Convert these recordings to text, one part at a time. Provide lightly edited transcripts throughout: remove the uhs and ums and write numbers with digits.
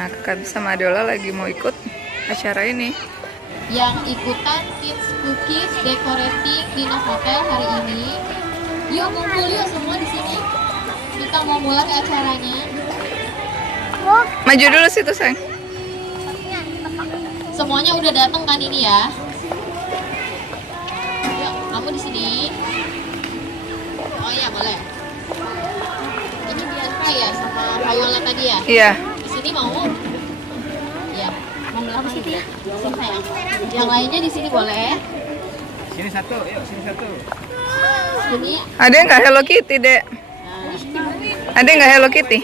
Nah, Kakak sama Adeola lagi mau ikut acara ini. Yang ikutan Kids Cookies Decorating di Novotel hari ini. Yuk kumpul yuk semua di sini. Kita mau mulai acaranya. Maju dulu situ, sayang. Semuanya udah datang kan ini ya? Yuk, kamu di sini. Oh iya, boleh. Ini Bianca ya sama Viola tadi ya? Iya. Di sini mau? Iya. Mau belakang sini ya? Sini sayang. Yang lainnya di sini boleh. Sini satu, yuk sini satu. Sini. Ada nggak Hello Kitty, Dek? Nah, Ada nggak Hello Kitty?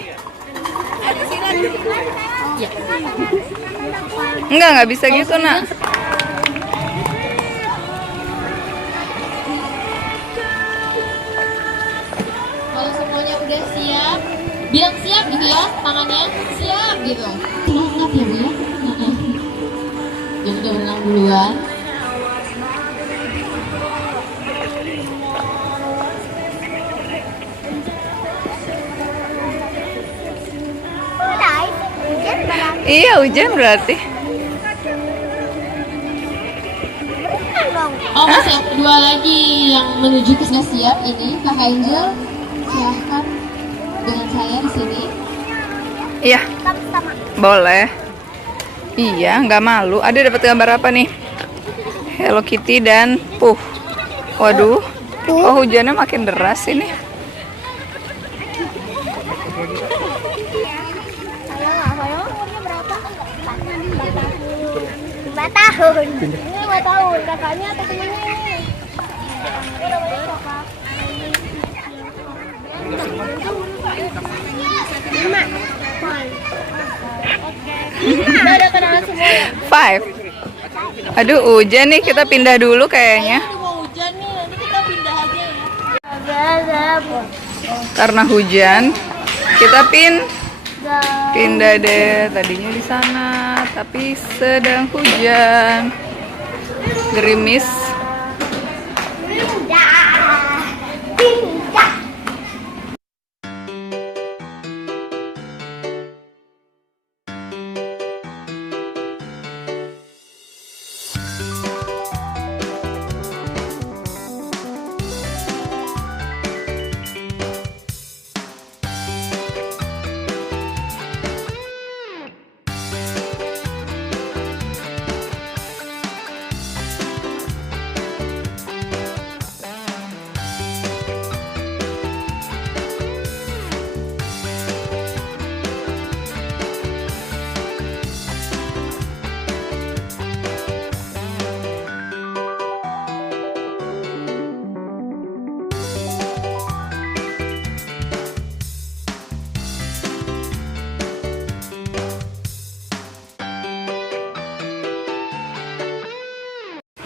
iya. Nggak bisa gitu, Nak. Kalau semuanya udah siap, bilang siap gitu ya, tangannya siap gitu. Semangat ya Bu ya. Jadi udah berenang duluan. Iya, hujan berarti. Oh masih yang kedua lagi yang menuju ke sudah siap ini Kak Angel, silahkan dengan saya di sini. Iya. Boleh. Iya, nggak malu. Ada dapat gambar apa nih? Hello Kitty dan Puh. Waduh. Oh, hujannya makin deras ini. Lima tahun. Ini 5 tahun. Kakaknya atau temennya ini? Lima. Udah kenalan semua ya? 5. Aduh, hujan nih. Kita pindah dulu kayaknya. Ini mau hujan nih, nanti kita pindah aja ya. Karena hujan, kita pindah deh. Tadinya di sana, tapi sedang hujan. Gerimis.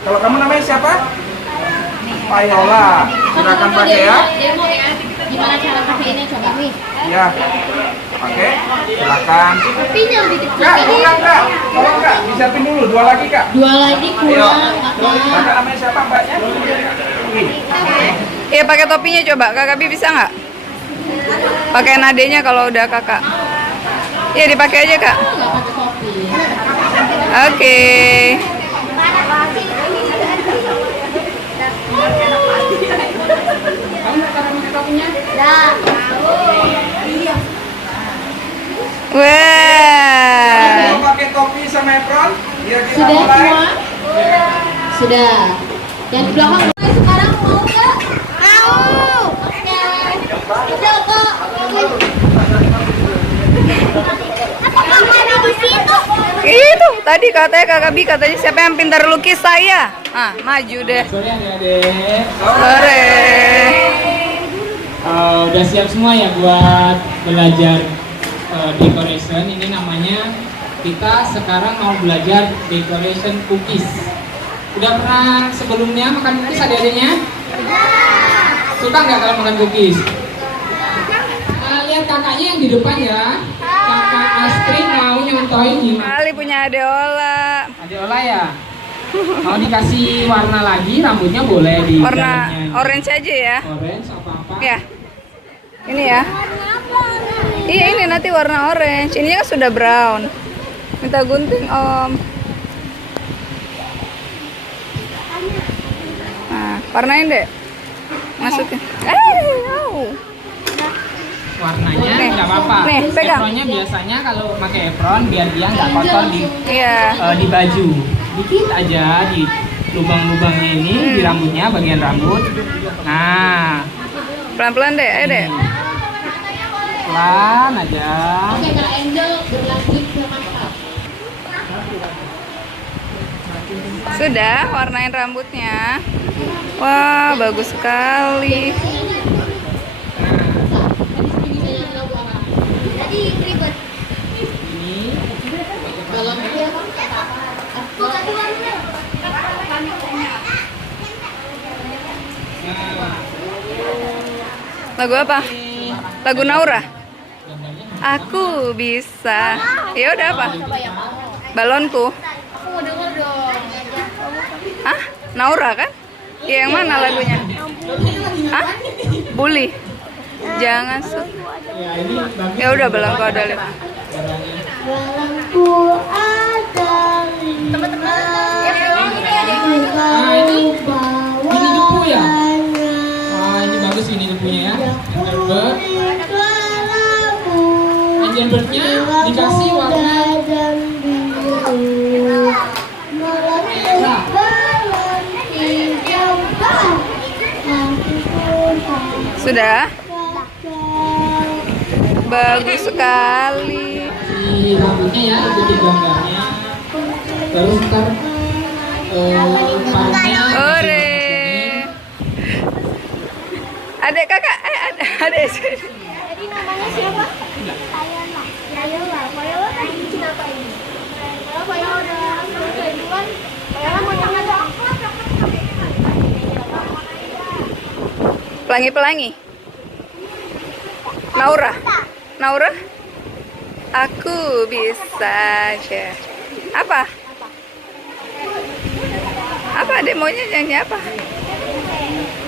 Kalau kamu namanya siapa? Viola. Silakan pakai ya. Demo ya. Gimana cara pakainya coba? Iya. Pakai. Silakan. Kopinya lebih kecil. Kak, bukan Kak. Tolong Kak, disiapin dulu. 2 lagi Kak. Dua lagi kurang. Kakak namanya siapa Mbaknya? Iya, pakai topinya coba. Kakak Bi bisa nggak? Pakai nadenya kalau udah kakak. Iya, dipakai aja, Kak. Nggak pakai topi. Oke. Wah. Mau pakai topi sama apron? Biar kita Sudah mulai. semua? Sudah. Yang di belakang sekarang mau nggak? Mau. Oke. Coba. Itu tadi katanya Kakak Bi katanya siapa yang pintar lukis saya. Ah, maju deh. Sore adik-adik. Sore. Udah siap semua ya buat belajar decoration. Ini namanya kita sekarang mau belajar decoration cookies. Udah pernah sebelumnya makan cookies adik-adiknya? Suka nggak kalau makan cookies? Lihat kakaknya yang di depan ya. Kakak Astrid mau nyontoin gimana? Kali punya Adeola. Adeola ya? Mau dikasih warna lagi, rambutnya boleh di Warna dalamnya. orange aja ya. Orange apa-apa. Ya. Ini ya. Iya, ini nanti berarti warna orange. Ini kan sudah brown. Minta gunting Om. Nah, warnain deh. Masukin. Oh. Warnanya Nih, nggak apa-apa. nih, pegang. Apronnya biasanya kalau pakai apron biar dia nggak kotor Iya. di baju. Dikit aja di lubang-lubangnya ini di rambutnya, bagian rambut. Nah, Pelan-pelan deh, ayo deh. pelan aja. Oke, Kak Angel berlanjut ke makeup. Sudah, warnain rambutnya. Wah, bagus sekali. Tadi ribet. Ini Kalau Lagu apa? Lagu Naura. Aku bisa. Ya udah apa? Balonku. Aku mau denger dong. Hah? Naura kan? Ya, yang mana lagunya? Hah? Bully. Jangan ya ini bagus. Ya udah, balonku ada lima. Balonku ada lima. Nah, ini debu ya? Wah, ini bagus ini debunya ya. Angel Bird. Angel Bird-nya dikasih warna merah. Sudah? Bagus sekali. Di rambutnya ya, ikutin gambarnya. Terus ntar parutnya. Ore. Adek kakak, adek sini. Jadi namanya siapa? Fayola. Fayola. Fayola kan kenapa ini? Kalau Fayola udah selesai duluan, Fayola mau tangan dong. Pelangi-pelangi. Naura. Naura. Aku bisa aja. Apa? Apa adek maunya nyanyi apa?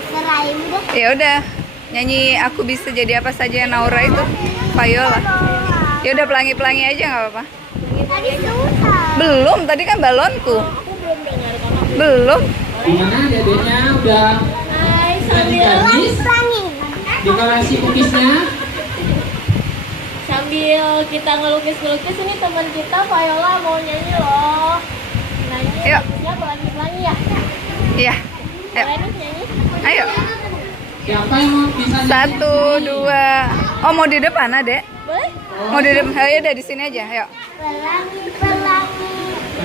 Serahin deh. Ya udah, nyanyi Aku Bisa Jadi Apa Saja Naura itu. Viola. Ya udah, pelangi-pelangi aja nggak apa-apa. Tadi susah. Belum, tadi kan balonku. Aku belum dengar kalau Gimana Belum. adeknya udah digaris? pelangi. Dekorasi cookiesnya? Sambil kita ngelukis-ngelukis, ini teman kita Viola mau nyanyi loh. Nyanyi Yuk. bagusnya pelangi-pelangi ya. Iya. Ayo. Boleh nih nyanyi. Ayo. Siapa yang mau bisa nyanyi? 1, 2. Oh, mau di depan, Adek? Boleh? Mau di depan? Ayo deh, di sini aja. Ayo. Pelangi-pelangi,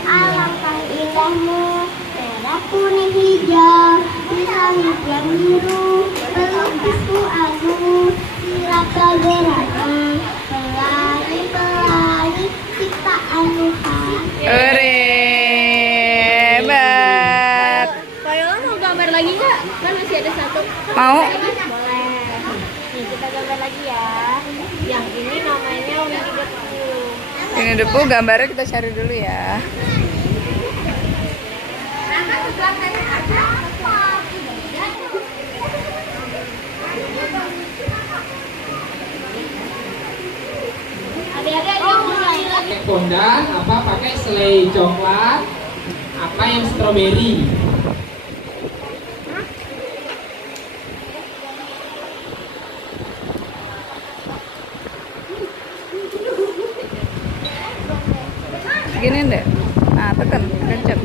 alangkah indahmu, merah kuning hijau, di langit yang biru, pelukisku agung, silakan gerakan, pelangi-pelangi, ciptaan Tuhan. Ore. Hebat. Viola mau gambar lagi nggak? Kan masih ada satu. Mau? Boleh. Nih kita gambar lagi ya. Yang ini namanya Winnie the Pooh. Ini debu, gambarnya kita cari dulu ya. Adik-adik yang mau nyanyi lagi. Pakai fondant, apa pakai selai coklat, apa yang stroberi. Gini deh. Nah, tekan, kencet.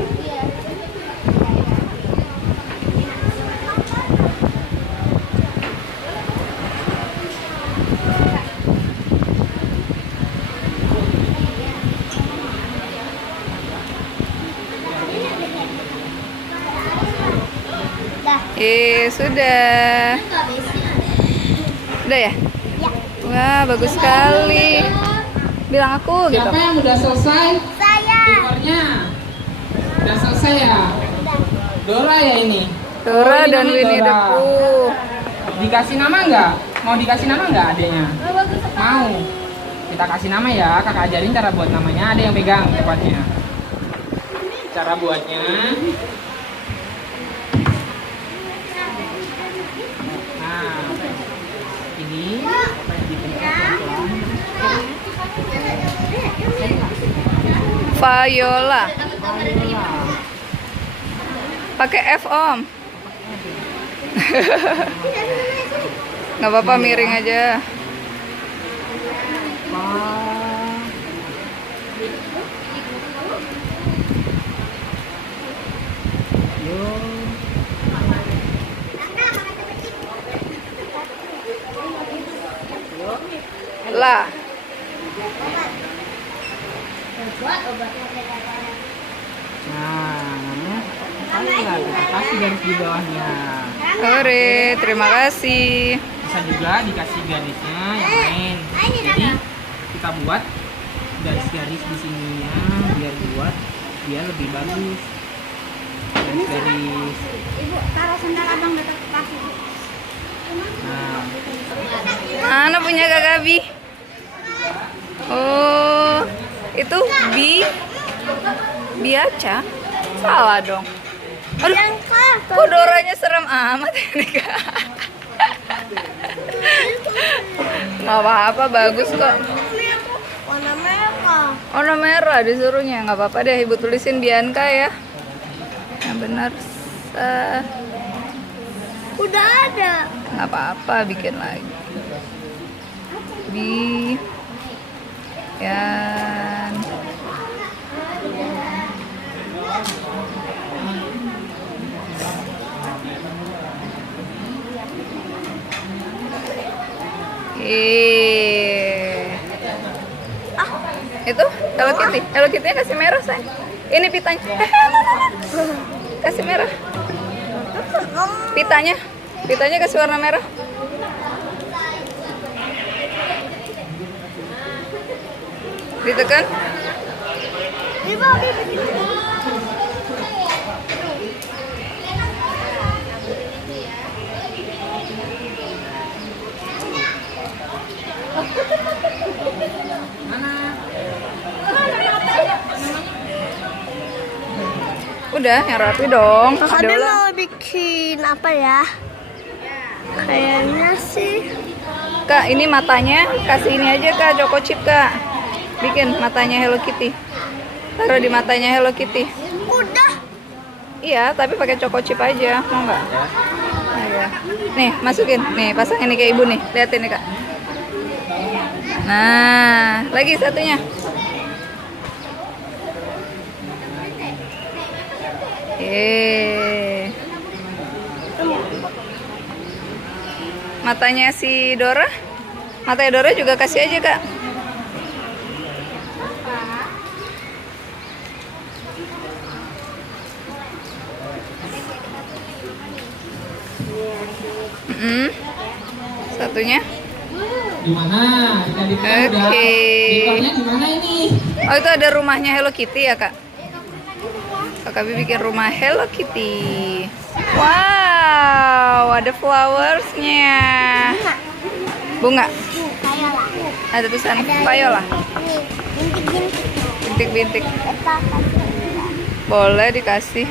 Sudah. Udah ya? Wah, bagus sekali. Bilang aku gitu. Siapa yang udah selesai? Saya. Dekornya. Udah selesai ya? Dora ya ini? Dora Oh, ini dan namanya Winnie the Dora. Pooh. Dikasih nama nggak? Mau dikasih nama nggak adeknya? Mau. Kita kasih nama ya, kakak ajarin cara buat namanya. Ada yang pegang tepatnya. Cara buatnya. Nah, ini dibentuk pelan-pelan. Viola. Pakai F, Om. Nggak apa-apa, miring aja. Lah. Nah, kita kasih garis di bawahnya. Ore, terima kasih. Bisa juga dikasih garisnya yang lain. Jadi kita buat garis-garis di sini ya, biar lebih bagus. Garis-garis. Ibu, taruh sendal abang dekat kaki. Nah, Mana punya Kak Gabi? Oh, itu Biaca? Salah dong. Aduh, kok Doranya serem amat ini, Kak? Nggak apa-apa, bagus kok. Warna merah. Warna merah disuruhnya. Nggak apa-apa deh, Ibu tulisin Bianca ya. Yang benar. Udah ada. Nggak apa-apa, bikin lagi. Yan. Itu Hello Kitty-nya kasih merah, sayang. Ini pitanya. Kasih merah. Pitanya kasih warna merah. Ditekan. Udah, yang rapi dong. Kakak Ada mau bikin apa ya? Kayaknya sih. Kak, ini matanya kasih ini aja, Kak, Choco Chip, Kak. Bikin matanya Hello Kitty. Taruh di matanya Hello Kitty. Udah. Iya, tapi pakai Choco Chip aja, mau nggak? Ayo. Nih, masukin. Nih, pasang ini ke Ibu nih. Liatin nih, Kak. Nah, lagi satunya. Matanya si Dora. Matanya Dora juga kasih aja, Kak. Satunya. Gimana? Oke. Dekornya gimana ini? Oh, itu ada rumahnya Hello Kitty ya, Kak? Kak Kabi bikin rumah Hello Kitty. Wow, ada flowersnya. Bunga. Ada tulisan Viola. Bintik-bintik. Boleh dikasih.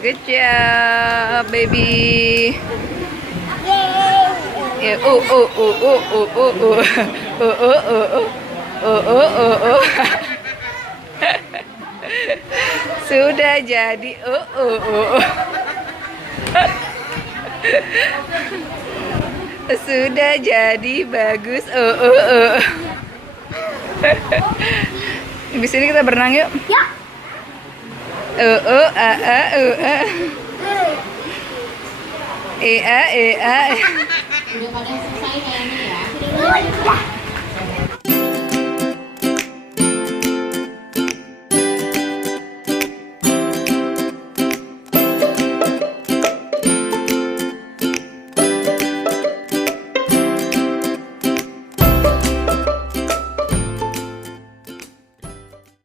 Good job, baby. Yeah, Sudah jadi. Sudah jadi bagus. Di sini kita berenang yuk. Ya. Udah pada selesai kayaknya ya.